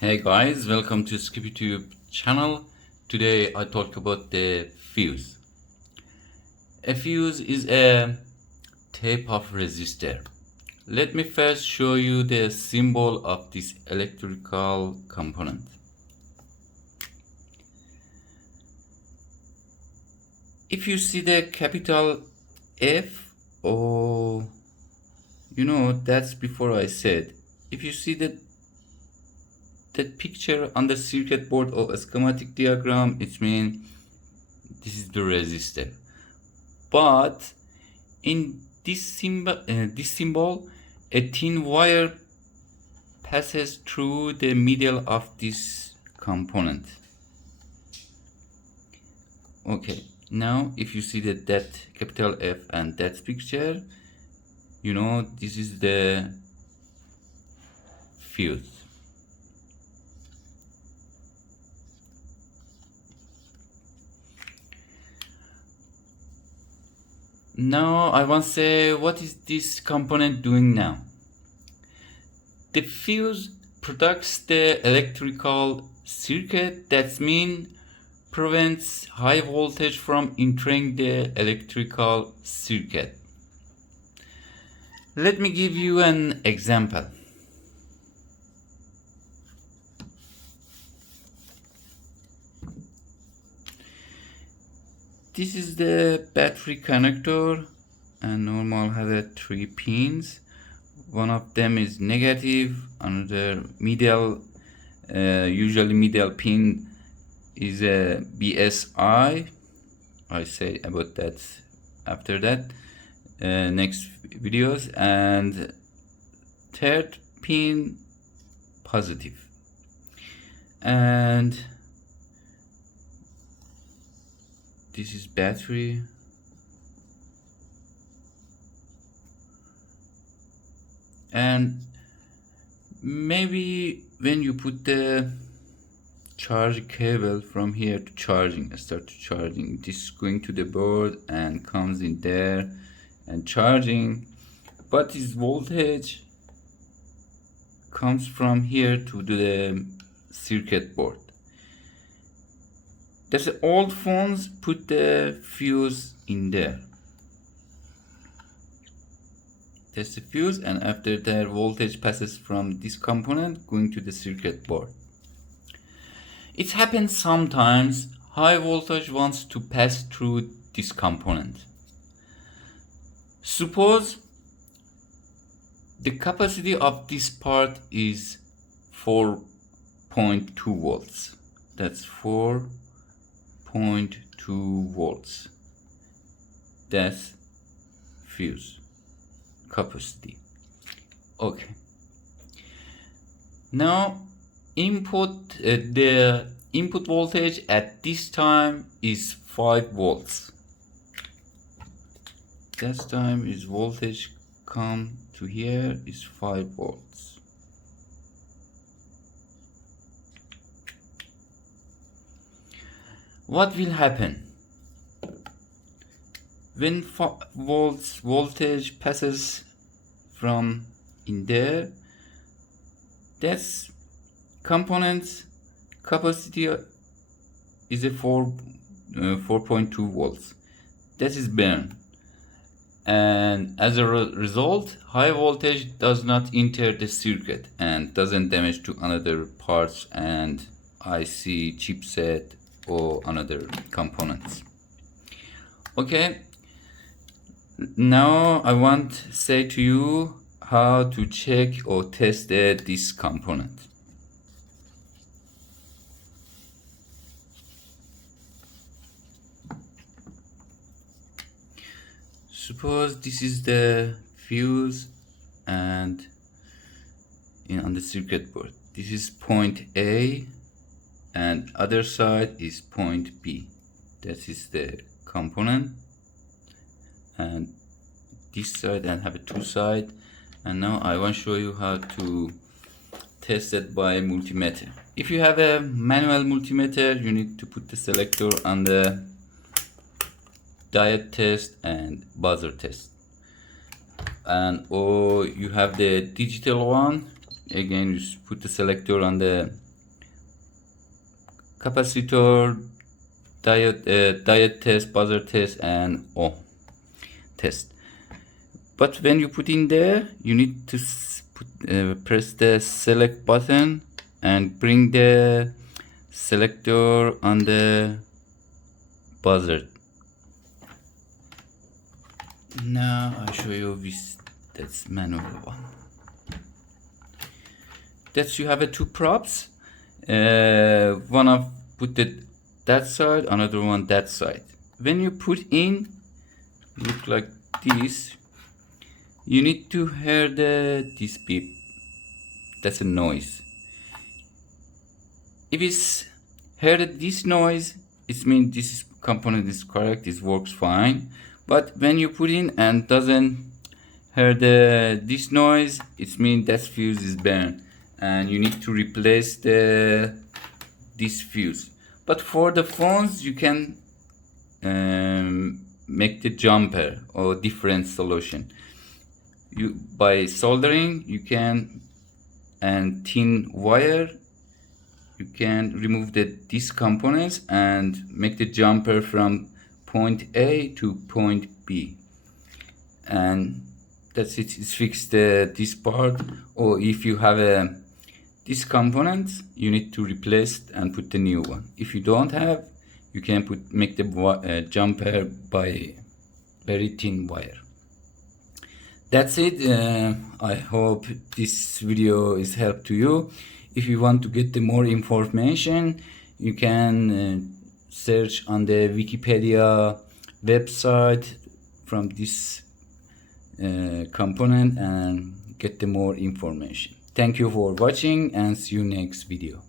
Hey guys, welcome to SkippyTube channel. Today I talk about the fuse. A fuse is a type of resistor. Let me first show you the symbol of this electrical component. If you see the capital F, or that's before I said. If you see that picture on the circuit board or schematic diagram, it means this is the resistor. But in this symbol, a thin wire passes through the middle of this component. Okay, now if you see that capital F and that picture, this is the fuse. Now I want to say, what is this component doing now? The fuse protects the electrical circuit. That means prevents high voltage from entering the electrical circuit. Let me give you an example. This is the battery connector, and normal have 3 pins. One of them is negative, another middle, usually middle pin is a BSI. I say about that after that, next videos. And third pin positive. And this is battery. And maybe when you put the charge cable from here to start charging, this is going to the board and comes in there and charging, but this voltage comes from here to the circuit board. That's old phones put the fuse in there. That's the fuse, and after that voltage passes from this component going to the circuit board. It happens sometimes high voltage wants to pass through this component. Suppose the capacity of this part is 4.2 volts. That's 4.2 volts. That's fuse capacity. Okay. Now the input voltage at this time is 5 volts. This time is voltage come to here is 5 volts. What will happen when 5 volts voltage passes from in there? That's component's capacity is a 4.2 volts. That is burned, and as a result, high voltage does not enter the circuit and doesn't damage to another parts and IC chipset or another components. Okay, now I want to say to you how to check or test this component. Suppose this is the fuse, and on the circuit board this is point A and other side is point B. That is the component, and this side and have a 2 side. And now I want to show you how to test it by multimeter. If you have a manual multimeter, you need to put the selector on the diode test and buzzer test, or you have the digital one, again you put the selector on the capacitor, diode test, buzzer test, and ohm test. But when you put in there, you need to press the select button and bring the selector on the buzzer. Now I'll show you this. That's manual one. That's you have two props. One of put that side, another one that side. When you put in, look like this. You need to hear this beep. That's a noise. If it's heard this noise, it means this component is correct. It works fine. But when you put in and doesn't hear this noise, it means that fuse is burned, and you need to replace this fuse. But for the phones, you can make the jumper or different solution. By soldering, you can, and thin wire, you can remove these components and make the jumper from point A to point B, and that's it. It's fixed this part. Or if you have this component, you need to replace and put the new one. If you don't have, you can make the jumper by very thin wire. That's it. I hope this video is help to you. If you want to get the more information, you can search on the Wikipedia website from this component and get the more information. Thank you for watching, and see you next video.